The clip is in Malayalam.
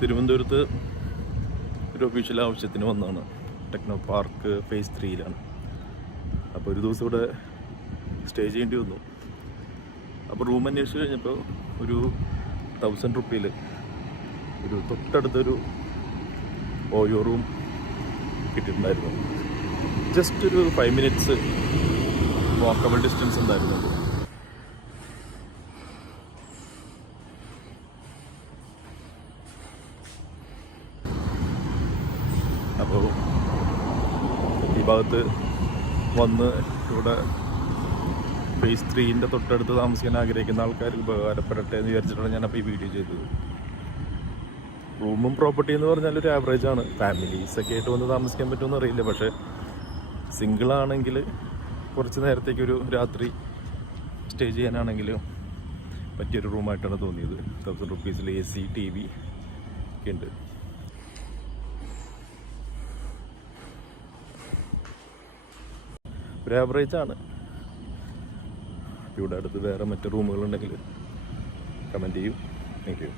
തിരുവനന്തപുരത്ത് ഒരു ഒഫീഷ്യൽ ആവശ്യത്തിന് വന്നതാണ്. ടെക്നോ പാർക്ക് ഫേസ് 3-ലാണ്. അപ്പോൾ ഒരു ദിവസം ഇവിടെ സ്റ്റേ ചെയ്യേണ്ടി വന്നു. അപ്പോൾ റൂം അന്വേഷിച്ച് കഴിഞ്ഞപ്പോൾ ഒരു 1000 റുപ്പിയിൽ ഒരു തൊട്ടടുത്തൊരു ഓയോ റൂം കിട്ടിയിട്ടുണ്ടായിരുന്നു. ജസ്റ്റ് ഒരു 5 മിനിറ്റ്സ് വാക്കബിൾ ഡിസ്റ്റൻസ് ഉണ്ടായിരുന്നു. അപ്പോൾ ഈ ഭാഗത്ത് വന്ന് ഇവിടെ ഫേസ് 3-ൻ്റെ തൊട്ടടുത്ത് താമസിക്കാൻ ആഗ്രഹിക്കുന്ന ആൾക്കാർക്ക് ഉപകാരപ്പെടട്ടെ എന്ന് വിചാരിച്ചിട്ടാണ് ഞാനപ്പോൾ ഈ വീഡിയോ ചെയ്തത്. റൂമും പ്രോപ്പർട്ടി എന്ന് പറഞ്ഞാൽ ഒരു ആവറേജാണ്. ഫാമിലീസൊക്കെ ആയിട്ട് വന്ന് താമസിക്കാൻ പറ്റുമെന്ന് അറിയില്ല. പക്ഷേ സിംഗിളാണെങ്കിൽ കുറച്ച് നേരത്തേക്കൊരു രാത്രി സ്റ്റേ ചെയ്യാനാണെങ്കിലും പറ്റിയൊരു റൂമായിട്ടാണ് തോന്നിയത്. 1000 റുപ്പീസിൽ AC, TV ഒക്കെ ഉണ്ട്. ഒരു ആവറേജാണ്. ഇവിടെ അടുത്ത് വേറെ മറ്റു റൂമുകളുണ്ടെങ്കിൽ കമൻറ്റ് ചെയ്യൂ. Thank you.